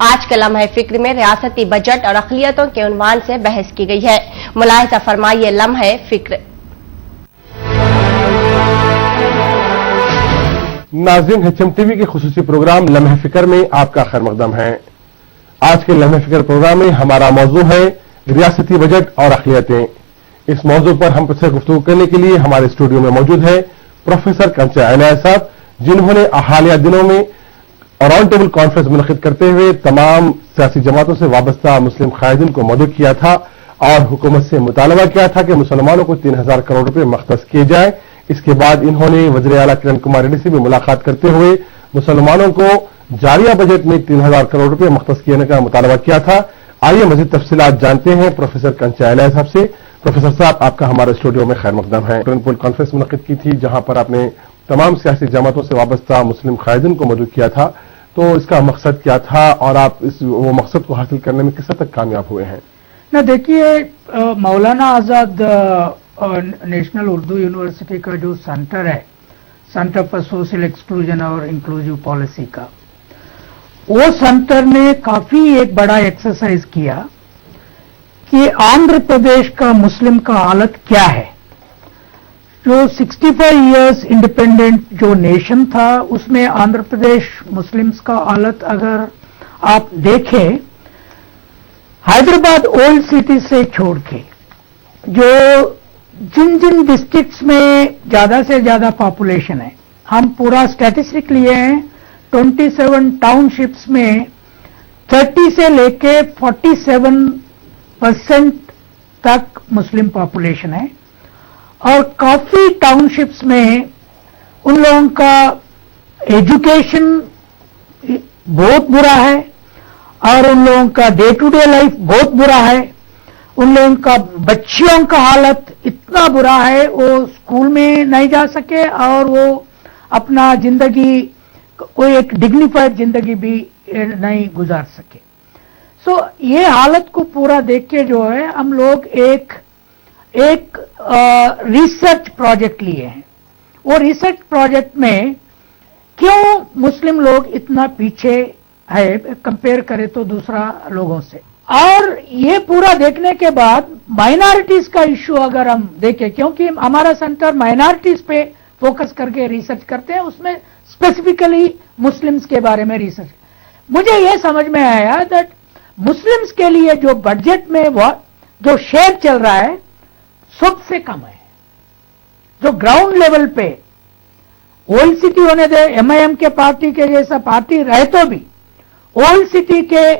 आज के लम्हे फिक्र में रियासती बजट और अक़लियतों के उन्वान से बहस की गई है। मुलाहिजा फरमाइए लम्हे फिक्र। नाज़रीन, HMTV के खुसूसी प्रोग्राम लम्हे फिक्र में आपका खैर मकदम है। आज के लम्हे फिक्र प्रोग्राम में हमारा मौजू है रियासती बजट और अक़लियतें। इस मौजू पर हमसे गुफ्तगू करने के लिए हमारे स्टूडियो में मौजूद है प्रोफेसर कंचा इनायत साहब, जिन्होंने हालिया दिनों में राउंड टेबल कॉन्फ्रेंस मुनक़िद करते हुए तमाम सियासी जमातों से वाबस्ता मुस्लिम क़ायदीन को मदऊ किया था और हुकूमत से मुतालबा किया था कि मुसलमानों को 3000 करोड़ रुपए मख्तस किए जाए। इसके बाद इन्होंने वज़ीर आला किरण कुमार रेड्डी से भी मुलाकात करते हुए मुसलमानों को जारिया बजट में 3000 करोड़ रुपए मख्तस किए का मुतालबा किया था। आइए मज़ीद तफसीलात जानते हैं प्रोफेसर कंचा इनायत साहब से। प्रोफेसर साहब, आपका हमारे स्टूडियो में खैर मकदम है। टेलीफोन कॉन्फ्रेंस मुनक़िद की थी जहां पर आपने तमाम सियासी जमातों से वाबस्ता मुस्लिम क़ायदीन को मदऊ किया था, तो इसका मकसद क्या था और आप वो मकसद को हासिल करने में किस हद तक कामयाब हुए हैं? ना देखिए, मौलाना आज़ाद नेशनल उर्दू यूनिवर्सिटी का जो सेंटर है, सेंटर फॉर सोशल एक्सक्लूजन और इंक्लूसिव पॉलिसी का, वो सेंटर ने काफी एक बड़ा एक्सरसाइज किया कि आंध्र प्रदेश का मुस्लिम का हालत क्या है। जो 65 इयर्स इंडिपेंडेंट जो नेशन था, उसमें आंध्र प्रदेश मुस्लिम्स का हालत अगर आप देखें, हैदराबाद ओल्ड सिटी से छोड़ के जो जिन जिन डिस्ट्रिक्ट्स में ज्यादा से ज्यादा पॉपुलेशन है, हम पूरा स्टैटिस्टिक लिए हैं, 27 टाउनशिप्स में 30 से लेके 47% तक मुस्लिम पॉपुलेशन है और काफी टाउनशिप्स में उन लोगों का एजुकेशन बहुत बुरा है और उन लोगों का डे टू डे लाइफ बहुत बुरा है। उन लोगों का बच्चियों का हालत इतना बुरा है, वो स्कूल में नहीं जा सके और वो अपना जिंदगी, कोई एक डिग्निफाइड जिंदगी भी नहीं गुजार सके। सो ये हालत को पूरा देख के जो है हम लोग एक रिसर्च प्रोजेक्ट लिए हैं। वो रिसर्च प्रोजेक्ट में क्यों मुस्लिम लोग इतना पीछे है कंपेयर करें तो दूसरा लोगों से, और ये पूरा देखने के बाद माइनॉरिटीज का इश्यू अगर हम देखें, क्योंकि हमारा सेंटर माइनॉरिटीज पे फोकस करके रिसर्च करते हैं, उसमें स्पेसिफिकली मुस्लिम्स के बारे में रिसर्च। मुझे यह समझ में आया दैट मुस्लिम्स के लिए जो बजट में वो जो शेयर चल रहा है सबसे कम है। जो ग्राउंड लेवल पे ओल्ड सिटी होने दे, MIM के पार्टी के जैसा पार्टी रहे तो भी ओल्ड सिटी के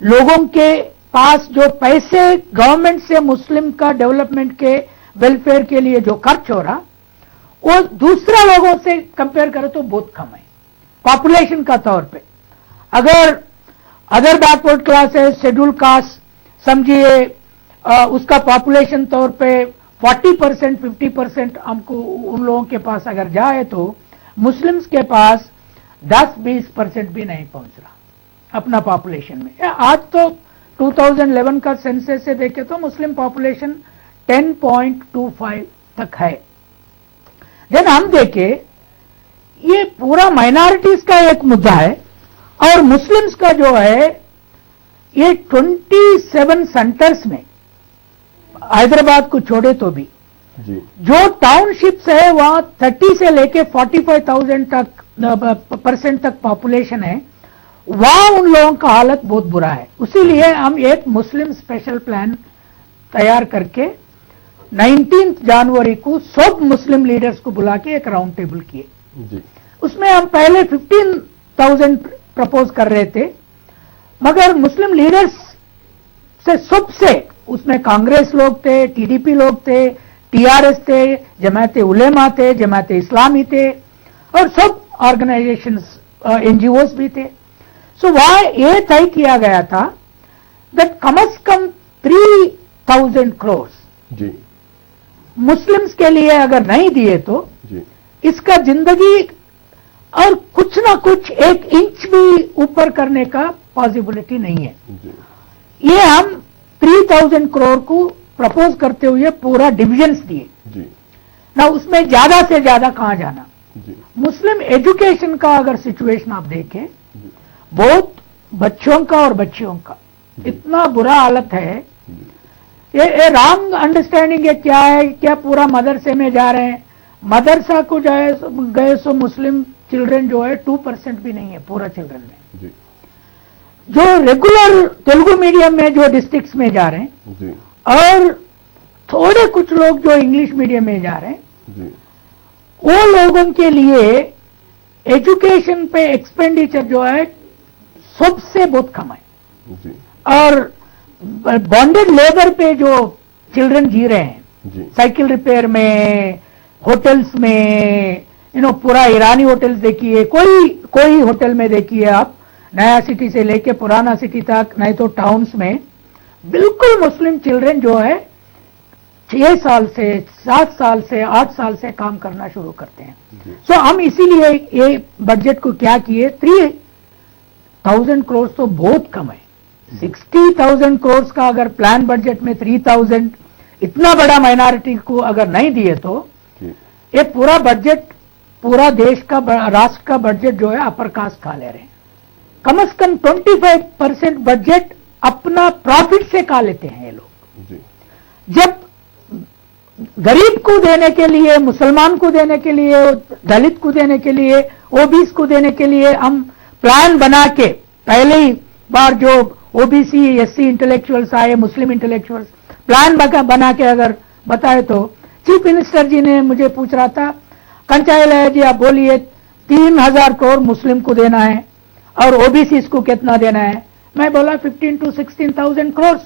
लोगों के पास जो पैसे गवर्नमेंट से मुस्लिम का डेवलपमेंट के वेलफेयर के लिए जो खर्च हो रहा, वो दूसरा लोगों से कंपेयर करें तो बहुत कम है पॉपुलेशन का तौर पे। अगर अदर बैकवर्ड क्लास है, शेड्यूल कास्ट समझिए, उसका पॉपुलेशन तौर पे 40% 50% हमको उन लोगों के पास अगर जाए तो मुस्लिम्स के पास 10-20% भी नहीं पहुंच रहा अपना पॉपुलेशन में। आज तो 2011 का सेंसस से देखे तो मुस्लिम पॉपुलेशन 10.25 तक है। जब हम देखें, ये पूरा माइनॉरिटीज का एक मुद्दा है और मुस्लिम्स का जो है ये 27 सेंटर्स में, हैदराबाद को छोड़े तो भी जी। जो टाउनशिप्स है वहां 30 से लेके 45,000 % तक पॉपुलेशन है, वहां उन लोगों का हालत बहुत बुरा है। इसीलिए हम एक मुस्लिम स्पेशल प्लान तैयार करके 19 जनवरी को सब मुस्लिम लीडर्स को बुला के एक राउंड टेबल किए। उसमें हम पहले 15,000 प्रपोज कर रहे थे, मगर मुस्लिम लीडर्स से सबसे, उसमें कांग्रेस लोग थे, TDP लोग थे, TRS थे, जमात उलेमा थे, जमात इस्लामी थे और सब ऑर्गेनाइजेशंस NGOs भी थे। सो वहां ये तय किया गया था दैट कम से कम 3,000 करोड़ जी मुस्लिम्स के लिए अगर नहीं दिए तो जी इसका जिंदगी और कुछ ना कुछ 1 इंच भी ऊपर करने का पॉसिबिलिटी नहीं है जी। ये हम 3,000 करोड़ को प्रपोज करते हुए पूरा डिविजन्स दिए जी। ना, उसमें ज्यादा से ज्यादा कहां जाना जी। मुस्लिम एजुकेशन का अगर सिचुएशन आप देखें, बहुत बच्चों का और बच्चियों का इतना बुरा हालत है। ये रॉन्ग अंडरस्टैंडिंग है क्या है, क्या पूरा मदरसे में जा रहे हैं। मदरसा को गए सो मुस्लिम चिल्ड्रन जो है 2% भी नहीं है पूरा चिल्ड्रन में। जी। जो रेगुलर तेलुगु मीडियम में जो डिस्ट्रिक्ट्स में जा रहे हैं जी। और थोड़े कुछ लोग जो इंग्लिश मीडियम में जा रहे हैं, जी। वो लोगों के लिए एजुकेशन पे एक्सपेंडिचर जो है सबसे बहुत कम है। जी। और बॉन्डेड लेबर पे जो चिल्ड्रन जी रहे हैं, जी। साइकिल रिपेयर में, होटल्स में, पूरा ईरानी होटल्स देखिए, कोई होटल में देखिए आप, नया सिटी से लेके पुराना सिटी तक, नहीं तो टाउन्स में बिल्कुल मुस्लिम चिल्ड्रन जो है 6 साल से 7 साल से 8 साल से काम करना शुरू करते हैं। सो हम इसीलिए ये बजट को क्या किए, 3000 करोड़ तो बहुत कम है। 60,000 करोड़ का अगर प्लान बजट में 3000 इतना बड़ा माइनॉरिटी को अगर नहीं दिए तो ये पूरा बजट, पूरा देश का राष्ट्र का बजट जो है अपर कास्ट खा ले रहे हैं। कम से कम 25% बजट अपना प्रॉफिट से खा लेते हैं ये लोग। जब गरीब को देने के लिए, मुसलमान को देने के लिए, दलित को देने के लिए, ओबीसी को देने के लिए हम प्लान बना के, पहली बार जो ओबीसी एससी इंटेलेक्चुअल्स आए, मुस्लिम इंटेलेक्चुअल्स, प्लान बना के अगर बताए तो चीफ मिनिस्टर जी ने मुझे पूछ रहा था, कंचाइल जी आप बोलिए 3000 करोड़ मुस्लिम को देना है और ओबीसी को कितना देना है। मैं बोला 15 to 16,000 करोड़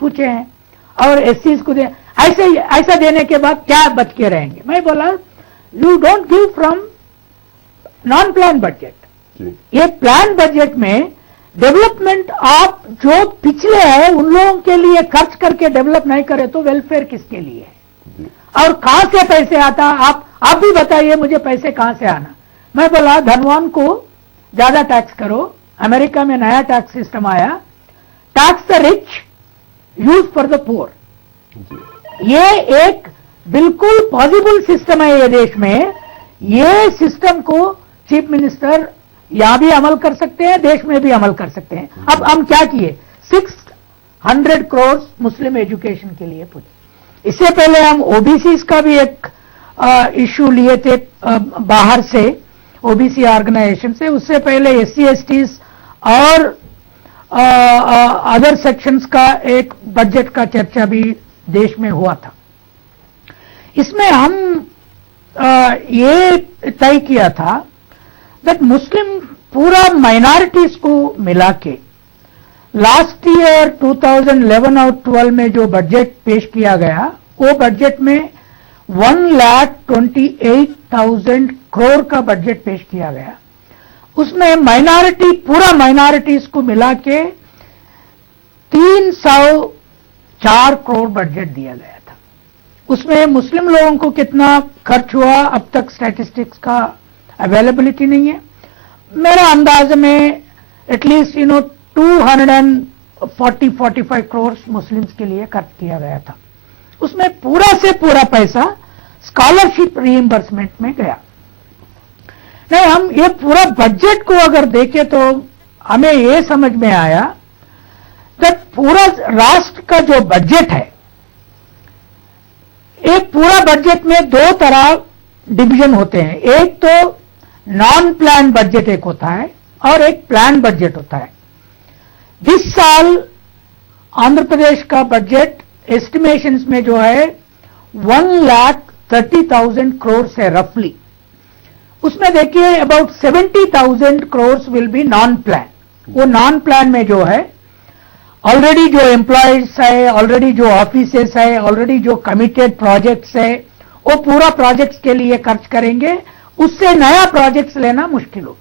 पूछे हैं और एससी को दे, ऐसा देने के बाद क्या बच के रहेंगे। मैं बोला you don't give from non plan budget. ये प्लान बजट में डेवलपमेंट आप जो पिछले है उन लोगों के लिए खर्च करके डेवलप नहीं करे तो वेलफेयर किसके लिए है और कहां से पैसे आता, आप भी बताइए मुझे पैसे कहां से आना। मैं बोला धनवान को ज्यादा टैक्स करो, अमेरिका में नया टैक्स सिस्टम आया, tax the rich use for the poor. ये एक बिल्कुल पॉसिबल सिस्टम है ये देश में। ये सिस्टम को चीफ मिनिस्टर यहां भी अमल कर सकते हैं, देश में भी अमल कर सकते हैं। अब हम क्या किए, 600 करोड़ मुस्लिम एजुकेशन के लिए पूछे। इससे पहले हम ओबीसी का भी एक इश्यू लिए थे बाहर से, ओबीसी ऑर्गेनाइजेशन से। उससे पहले एससी एसटीज और अदर सेक्शंस का एक बजट का चर्चा भी देश में हुआ था। इसमें हम ये तय किया था दैट मुस्लिम पूरा माइनॉरिटीज को मिला के लास्ट ईयर 2011 और 12 में जो बजट पेश किया गया, वो बजट में 1,28,000 करोड़ का बजट पेश किया गया। उसमें माइनॉरिटी, पूरा माइनॉरिटीज को मिला के 304 करोड़ बजट दिया गया था। उसमें मुस्लिम लोगों को कितना खर्च हुआ अब तक स्टैटिस्टिक्स का अवेलेबिलिटी नहीं है। मेरा अंदाज में एटलीस्ट 245 करोड़ मुस्लिम्स के लिए खर्च किया गया था। उसमें पूरा से पूरा पैसा स्कॉलरशिप रीइंबर्समेंट में गया। नहीं, हम ये पूरा बजट को अगर देखें तो हमें ये समझ में आया कि पूरा राष्ट्र का जो बजट है, एक पूरा बजट में 2 तरह डिवीजन होते हैं। एक तो नॉन प्लान बजट एक होता है और एक प्लान बजट होता है। इस साल आंध्र प्रदेश का बजट एस्टिमेशंस में जो है 1,30,000 करोड़ से रफली, उसमें देखिए about 70,000 crore will be non plan. वो नॉन प्लान में जो है ऑलरेडी जो एम्प्लॉयज है, ऑलरेडी जो ऑफिसेस है, ऑलरेडी जो कमिटेड प्रोजेक्ट्स है, वो पूरा प्रोजेक्ट्स के लिए खर्च करेंगे। उससे नया प्रोजेक्ट्स लेना मुश्किल हो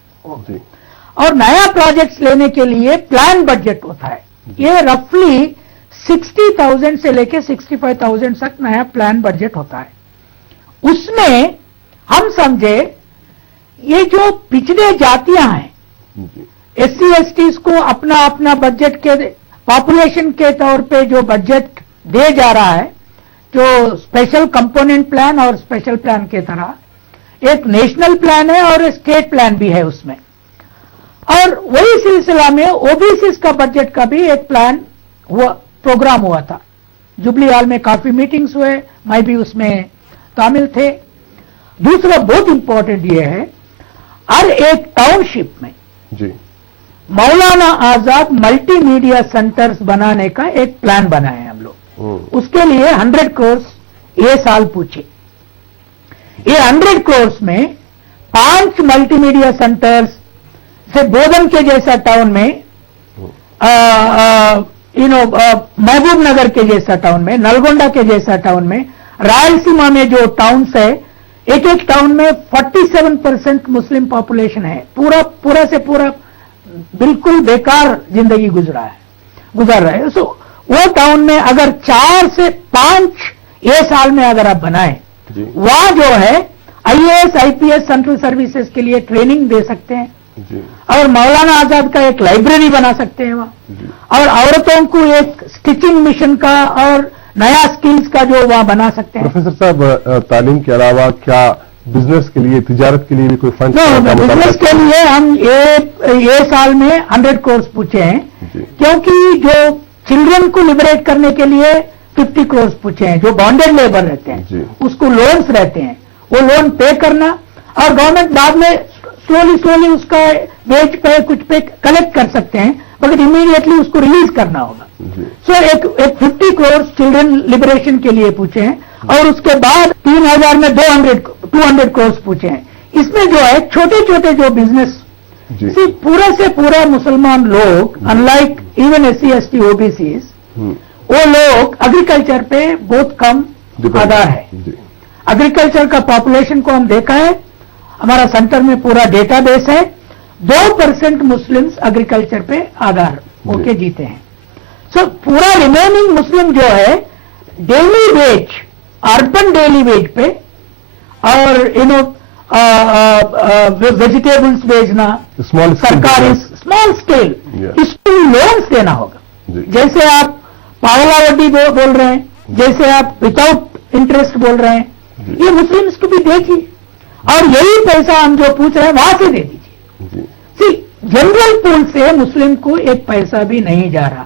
और नया प्रोजेक्ट्स लेने के लिए प्लान बजट होता है। ये रफली 60,000 से लेके 65,000 तक नया प्लान बजट होता है। उसमें हम समझे ये जो पिछड़े जातियां हैं, एससी एसटीज को अपना अपना बजट के पॉपुलेशन के तौर पे जो बजट दे जा रहा है, जो स्पेशल कंपोनेंट प्लान और स्पेशल प्लान के तरह एक नेशनल प्लान है और स्टेट प्लान भी है उसमें। और वही सिलसिला में ओबीसी का बजट का भी एक प्रोग्राम हुआ था। जुबली हॉल में काफी मीटिंग्स हुए, मैं भी उसमें शामिल थे। दूसरा बहुत इंपॉर्टेंट ये है, हर एक टाउनशिप में जी मौलाना आजाद मल्टीमीडिया सेंटर्स बनाने का एक प्लान बनाया है हम लोग। उसके लिए 100 करोड़ ये साल पूछे। ये 100 करोड़ में 5 मल्टीमीडिया सेंटर्स से बोधन के जैसा टाउन में, महबूब नगर के जैसा टाउन में, नलगोंडा के जैसा टाउन में, रायलसीमा में जो टाउन्स है, एक एक टाउन में 47% मुस्लिम पॉपुलेशन है। पूरा से पूरा बिल्कुल बेकार जिंदगी गुजर रहा है। सो वो टाउन में अगर 4 से 5 ये साल में अगर आप बनाएं, वहां जो है IAS IPS सेंट्रल सर्विसेज के लिए ट्रेनिंग दे सकते हैं जी और मौलाना आजाद का एक लाइब्रेरी बना सकते हैं वहां, और औरतों को एक स्टिचिंग मिशन का और नया स्किल्स का जो वहां बना सकते हैं। प्रोफेसर साहब, तालीम के अलावा क्या बिजनेस के लिए, तिजारत के लिए भी कोई फंड? बिजनेस के लिए हम ये साल में 100 करोड़ पूछे हैं, क्योंकि जो चिल्ड्रन को लिबरेट करने के लिए 50 करोड़ पूछे हैं। जो बॉन्डेड लेबर रहते हैं उसको लोन्स रहते हैं, वो लोन पे करना, और गवर्नमेंट बाद में स्लोली उसका वेज पे कुछ पे कलेक्ट कर सकते हैं, मगर इमीडिएटली उसको रिलीज करना होगा। सो एक 50 करोड़ चिल्ड्रन लिबरेशन के लिए पूछे हैं, और उसके बाद 3000 में 200 करोड़ पूछे हैं। इसमें जो है छोटे छोटे जो बिजनेस, पूरा से पूरा मुसलमान लोग, unlike even SC ST OBCs, वो लोग एग्रीकल्चर पे बहुत कम आधार है। एग्रीकल्चर का पॉपुलेशन को हम देखा है, हमारा सेंटर में पूरा डेटाबेस है, 2% मुस्लिम्स एग्रीकल्चर पे आधार होके जीते हैं। सो पूरा रिमेनिंग मुस्लिम जो है daily veg, urban daily veg पे, और वेजिटेबल्स बेचना, सरकारी स्मॉल स्केल, इसको लोन्स देना होगा। जैसे आप पावला वड्डी बोल रहे हैं, जैसे आप विदाउट इंटरेस्ट बोल रहे हैं, ये मुस्लिम्स को भी देखिए, और यही पैसा हम जो पूछ रहे हैं वहां से दे दीजिए। जनरल पूल से मुस्लिम को एक पैसा भी नहीं जा रहा।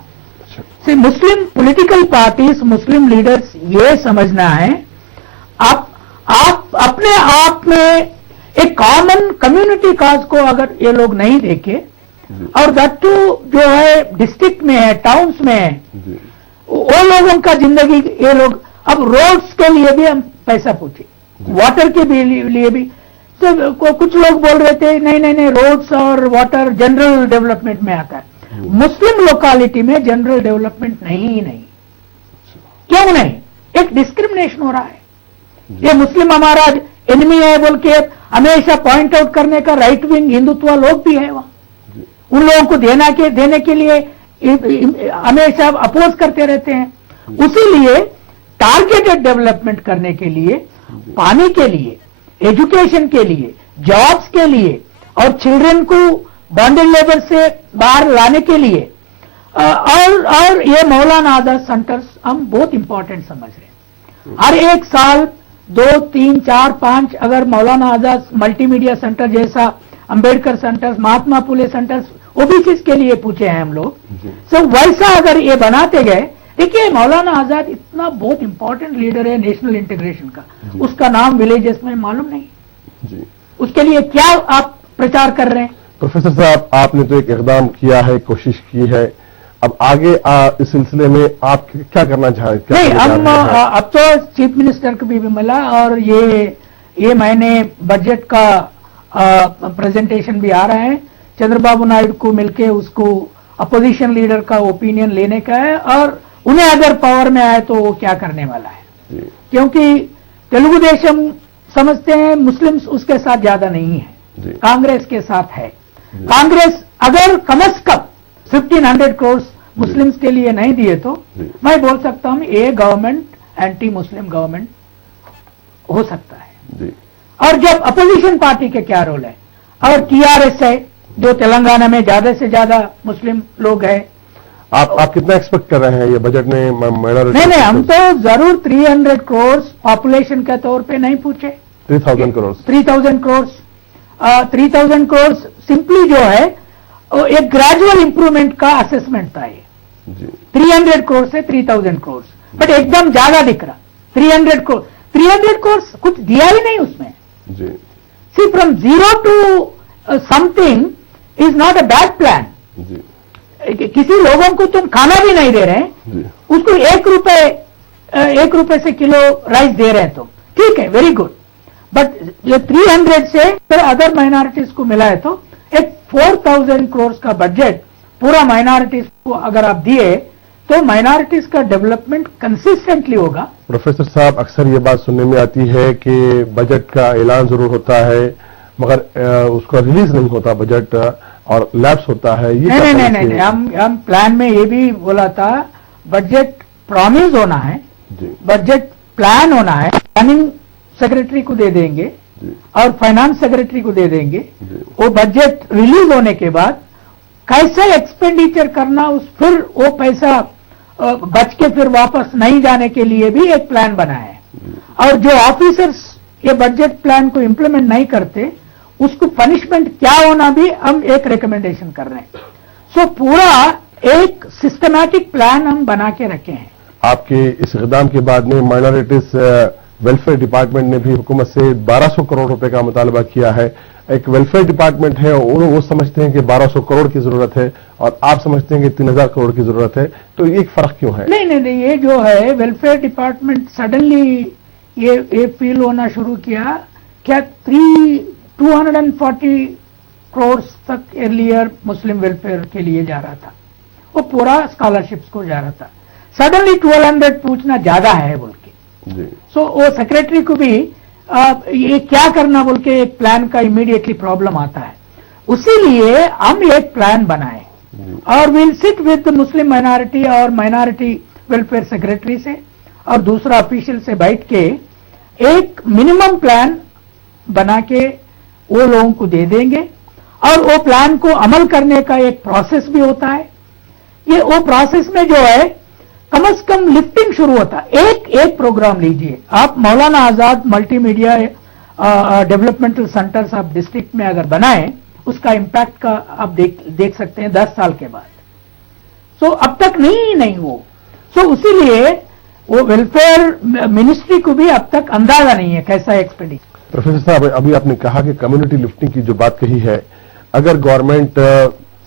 मुस्लिम पॉलिटिकल पार्टीज, मुस्लिम लीडर्स ये समझना है, आप अपने आप में एक कॉमन कम्युनिटी काज को अगर ये लोग नहीं देखे, और दैट टू जो है डिस्ट्रिक्ट में है, टाउन्स में है, वो लोगों का जिंदगी, ये लोग अब रोड्स के लिए भी हम पैसा पूछे, वाटर के लिए भी। तो कुछ लोग बोल रहे थे नहीं रोड्स और वाटर जनरल डेवलपमेंट में आता है। मुस्लिम लोकालिटी में जनरल डेवलपमेंट नहीं। क्यों नहीं? एक डिस्क्रिमिनेशन हो रहा है। ये मुस्लिम हमारा एनिमी है बोल के हमेशा पॉइंट आउट करने का राइट विंग हिंदुत्व लोग भी है वहां, उन लोगों को देने के लिए हमेशा अपोज करते रहते हैं। उसीलिए टारगेटेड डेवलपमेंट करने के लिए, पानी के लिए, एजुकेशन के लिए, जॉब्स के लिए, और चिल्ड्रन को बॉन्डेड लेबर से बाहर लाने के लिए, और ये मौलाना आजाद सेंटर्स हम बहुत इंपॉर्टेंट समझ रहे हैं। हर एक साल 2, 3, 4, 5 अगर मौलाना आजाद मल्टीमीडिया सेंटर जैसा, Ambedkar centres, Mahatma Phule centres OBC के लिए पूछे हैं हम लोग। सो वैसा अगर ये बनाते गए, देखिए मौलाना आजाद इतना बहुत इंपॉर्टेंट लीडर है नेशनल इंटीग्रेशन का, उसका नाम विलेजेस में मालूम नहीं, उसके लिए क्या आप प्रचार कर रहे हैं? प्रोफेसर साहब, आपने तो एक इकदाम किया है, कोशिश की है, अब आगे इस सिलसिले में आप क्या करना चाहते हैं? नहीं, हम अब तो चीफ मिनिस्टर को भी मिला, और ये महीने बजट का प्रेजेंटेशन भी आ रहा है। चंद्रबाबू नायडू को मिलके उसको अपोजिशन लीडर का ओपिनियन लेने का है, और उन्हें अगर पावर में आए तो वो क्या करने वाला है। क्योंकि तेलुगु देशम समझते हैं मुस्लिम्स उसके साथ ज्यादा नहीं है, कांग्रेस के साथ है। कांग्रेस अगर कम से कम 1500 करोड़ मुस्लिम्स के लिए नहीं दिए तो मैं बोल सकता हूं ये गवर्नमेंट एंटी मुस्लिम गवर्नमेंट हो सकता है। और जब अपोजिशन पार्टी के क्या रोल है, और TRS है जो तेलंगाना में ज्यादा से ज्यादा मुस्लिम लोग हैं। आप कितना एक्सपेक्ट कर रहे हैं ये बजट में? नहीं, हम तो जरूर 300 करोड़ पॉपुलेशन के तौर पे नहीं पूछे। 3000 करोड़ 3000 करोड़ 3000 करोड़ सिंपली जो है एक ग्रेजुअल इंप्रूवमेंट का असेसमेंट था ये। जी 300 करोड़ से 3000 करोड़, बट एकदम ज्यादा दिख रहा। 300 करोड़ कुछ दिया ही नहीं उसमें। जी see from zero to something is not a bad plan. जी किसी लोगों को तुम खाना भी नहीं दे रहे हैं, जी उसको 1 रुपए से किलो राइस दे रहे हैं तुम, ठीक है, वेरी गुड। बट ये 300 से फिर अदर माइनॉरिटीज को मिला है तो एक 4000 करोड़ का बजट पूरा माइनॉरिटीज को अगर आप दिए तो माइनॉरिटीज का डेवलपमेंट कंसिस्टेंटली होगा। प्रोफेसर साहब, अक्सर ये बात सुनने में आती है कि बजट का ऐलान जरूर होता है मगर उसका रिलीज नहीं होता बजट और लैप्स होता है। ये नहीं, हम प्लान में ये भी बोला था बजट प्रॉमिस होना है, जी बजट प्लान होना है, प्लानिंग सेक्रेटरी को दे देंगे जी और फाइनेंस सेक्रेटरी को दे देंगे। जी वो बजट रिलीज होने के बाद कैसे एक्सपेंडिचर करना, उस फिर वो पैसा बच के फिर वापस नहीं जाने के लिए भी एक प्लान बना है। और जो ऑफिसर्स ये बजट प्लान को इंप्लीमेंट नहीं करते उसको पनिशमेंट क्या होना भी हम एक रिकमेंडेशन कर रहे हैं। सो पूरा एक सिस्टमैटिक प्लान हम बना के रखे हैं। आपके इस इक़दाम के बाद में माइनॉरिटीज वेलफेयर डिपार्टमेंट ने भी हुकूमत से 1200 करोड़ रुपए का मुतालबा किया है। एक वेलफेयर डिपार्टमेंट है और वो समझते हैं कि 1200 करोड़ की जरूरत है और आप समझते हैं कि 3000 करोड़ की जरूरत है, तो ये एक फर्क क्यों है? नहीं, ये जो है वेलफेयर डिपार्टमेंट सडनली ये फील होना शुरू किया क्या 240 करोड़ तक एर्लियर मुस्लिम वेलफेयर के लिए जा रहा था, वो पूरा स्कॉलरशिप्स को जा रहा था। सडनली 1200 पूछना ज्यादा है बोल के। सो वो सेक्रेटरी को भी ये क्या करना बोल के एक प्लान का इमीडिएटली प्रॉब्लम आता है। उसीलिए हम एक प्लान बनाए और will sit with the Muslim minority और माइनॉरिटी वेलफेयर सेक्रेटरी से और दूसरा ऑफिशियल से बैठ के एक मिनिमम प्लान बना के वो लोगों को दे देंगे और वो प्लान को अमल करने का एक प्रोसेस भी होता है। ये वो प्रोसेस में जो है कम से कम लिफ्टिंग शुरू होता है। एक प्रोग्राम लीजिए आप, Maulana Azad multimedia developmental centres आप डिस्ट्रिक्ट में अगर बनाएं उसका इम्पैक्ट का आप देख सकते हैं 10 साल के बाद। सो अब तक नहीं वो। सो उसीलिए वो वेलफेयर मिनिस्ट्री को भी अब तक अंदाजा नहीं है कैसा एक्सपेंडिचर। प्रोफेसर साहब, अभी आपने कहा कि कम्युनिटी लिफ्टिंग की जो बात कही है, अगर गवर्नमेंट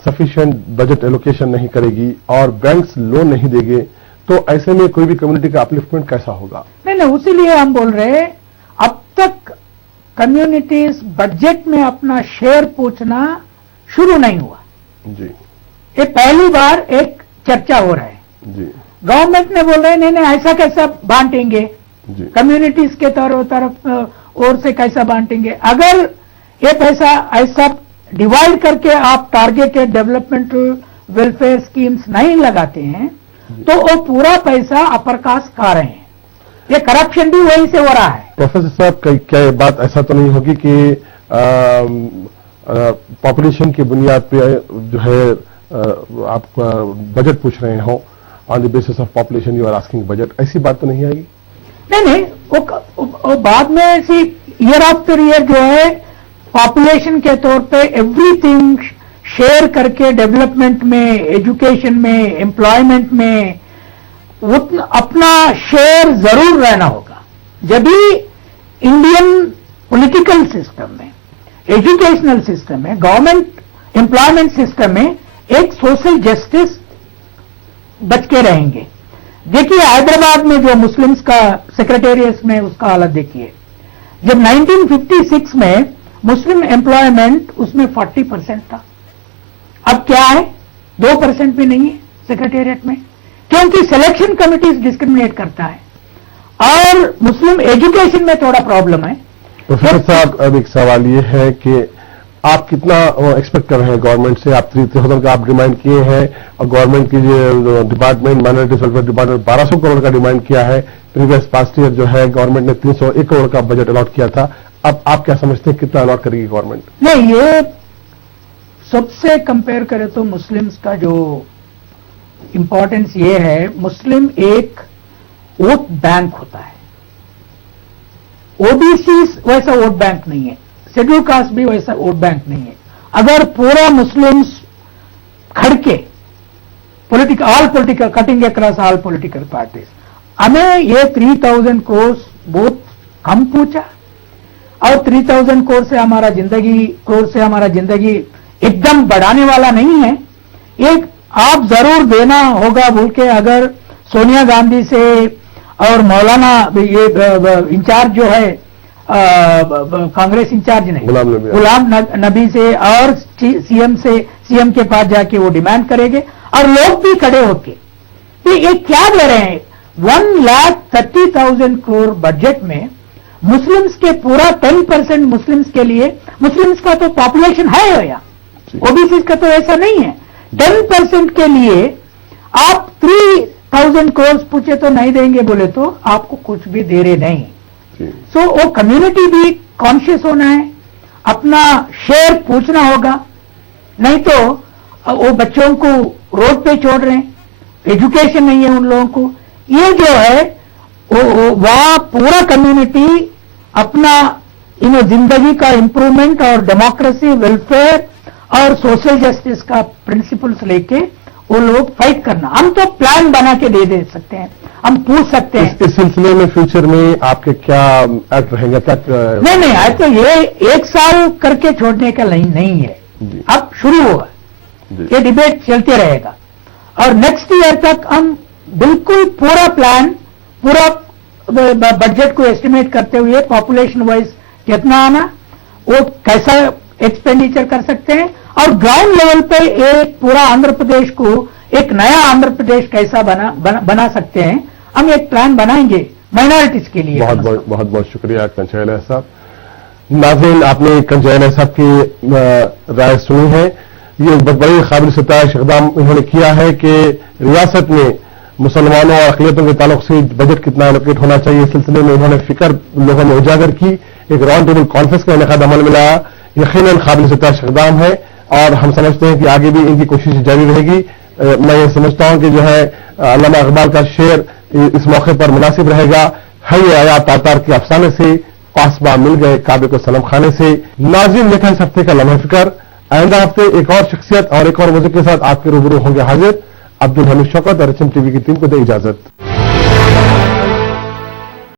सफिशिएंट बजट एलोकेशन नहीं करेगी और बैंक्स लोन नहीं देंगे तो ऐसे में कोई भी कम्युनिटी का अपलिफ्टमेंट कैसा होगा? नहीं, उसीलिए हम बोल रहे हैं अब तक कम्युनिटीज बजट में अपना शेयर पूछना शुरू नहीं हुआ जी। ये पहली बार एक चर्चा हो रहा है जी। गवर्नमेंट ने बोल रहे हैं नहीं ऐसा कैसा बांटेंगे जी। कम्युनिटीज के तरफ और से कैसा बांटेंगे। अगर ये पैसा ऐसा डिवाइड करके आप टारगेटेड डेवलपमेंटल वेलफेयर स्कीम्स नहीं लगाते हैं तो वो पूरा पैसा अपर कास्ट खा रहे हैं। ये करप्शन भी वहीं से हो रहा है। प्रोफेसर साहब, क्या ये बात ऐसा तो नहीं होगी कि पॉपुलेशन की बुनियाद पे जो है आप बजट पूछ रहे हो, on the basis of population you are asking budget, ऐसी बात तो नहीं आएगी? नहीं, वो बाद में ऐसी ईयर आफ्टर ईयर जो है पॉपुलेशन के तौर पे एवरीथिंग शेयर करके डेवलपमेंट में, एजुकेशन में, एम्प्लॉयमेंट में अपना शेयर जरूर रहना होगा। जब भी इंडियन पॉलिटिकल सिस्टम में, एजुकेशनल सिस्टम में, गवर्नमेंट एम्प्लॉयमेंट सिस्टम में एक सोशल जस्टिस बच के रहेंगे। देखिए हैदराबाद में जो मुस्लिम्स का सेक्रेटेरिएट में उसका हालत देखिए। जब 1956 में मुस्लिम एम्प्लॉयमेंट उसमें 40% था, अब क्या है 2% भी नहीं है सेक्रेटेरिएट में, क्योंकि सिलेक्शन कमिटीज डिस्क्रिमिनेट करता है और मुस्लिम एजुकेशन में थोड़ा प्रॉब्लम है। प्रोफेसर साहब, अब एक सवाल ये है कि आप कितना एक्सपेक्ट कर रहे हैं गवर्नमेंट से? आप 3000 का आप डिमांड किए हैं और गवर्नमेंट की जो department minorities welfare department 1200 crore का डिमांड किया है। प्रीवियस पास्ट ईयर जो है गवर्नमेंट ने 301 करोड़ का बजट अलॉट किया था। अब आप क्या समझते हैं कितना अलॉट करेगी गवर्नमेंट? नहीं, ये सबसे कंपेयर करें तो मुस्लिम्स का जो इंपॉर्टेंस ये है, मुस्लिम एक वोट बैंक होता है। ओबीसी वैसा वोट बैंक नहीं है, शेड्यूल कास्ट भी वैसा वोट बैंक नहीं है। अगर पूरा मुस्लिम्स खड़के political all political cutting across all political parties हमें ये 3000 करोड़ बहुत कम पूछा और 3000 करोड़ से हमारा जिंदगी एकदम बढ़ाने वाला नहीं है। एक आप जरूर देना होगा बोल के अगर सोनिया गांधी से और मौलाना ये इंचार्ज जो है कांग्रेस इंचार्ज नहीं गुलाम नबी से और सीएम के पास जाके वो डिमांड करेंगे और लोग भी खड़े होके ये क्या दे रहे हैं 1,30,000 करोड़ बजट में मुस्लिम्स के पूरा 10% मुस्लिम्स के लिए, मुस्लिम्स का तो पॉपुलेशन है या ओबीसी का तो ऐसा नहीं है, 10% के लिए आप 3,000 करोड़ पूछे तो नहीं देंगे बोले तो आपको कुछ भी दे रहे नहीं। सो वो कम्युनिटी भी कॉन्शियस होना है, अपना शेयर पूछना होगा, नहीं तो वो बच्चों को रोड पे छोड़ रहे हैं, एजुकेशन नहीं है उन लोगों को। ये जो है वह पूरा कम्युनिटी अपना जिंदगी का इंप्रूवमेंट और डेमोक्रेसी वेलफेयर और सोशल जस्टिस का प्रिंसिपल्स लेके वो लोग फाइट करना। हम तो प्लान बना के दे सकते हैं, हम पूछ सकते हैं। इस सिलसिले में फ्यूचर में आपके क्या एक्ट रहेगा तक? नहीं आज तो ये 1 साल करके छोड़ने का नहीं है, अब शुरू होगा, ये डिबेट चलते रहेगा और नेक्स्ट ईयर तक हम बिल्कुल पूरा प्लान, पूरा बजट को एस्टिमेट करते हुए पॉपुलेशन वाइज कितना आना, वो कैसा एक्सपेंडिचर कर सकते हैं और ग्राउंड लेवल पे एक पूरा आंध्र प्रदेश को एक नया आंध्र प्रदेश कैसा बना सकते हैं, हम एक प्लान बनाएंगे माइनॉरिटीज के लिए। बहुत शुक्रिया कंचय लहर साहब। नाज़रीन, आपने कंचय लहर साहब की राय सुनी है। ये बहुत बड़ी काबिल सताइश इक़दाम उन्होंने किया है कि रियासत में मुसलमानों और अक़लियतों के ताल्लुक से बजट कितना एलोकेट होना चाहिए, इस सिलसिले में उन्होंने फिक्र लोगों में उजागर की। एक राउंड टेबल कॉन्फ्रेंस का इनेकाद अमल में लाया, यकीनन काबिल सताइश इक़दाम है और हम समझते हैं कि आगे भी इनकी कोशिश जारी रहेगी। मैं ये समझता हूं कि जो है अल्लामा इक़बाल का शेर इस मौके पर मुनासिब रहेगा, है आया तातार के अफसाने से कासबा मिल गए काबे को सलम खाने से। नाज़रीन, लेखा इस हफ्ते का लम्हा फिक्र। आइंदा हफ्ते एक और शख्सियत और एक और मौजू के साथ आपके रूबरू होंगे हाजिर। अब्दुल हमीद शौकत और एचएम टीवी की टीम को दे इजाजत।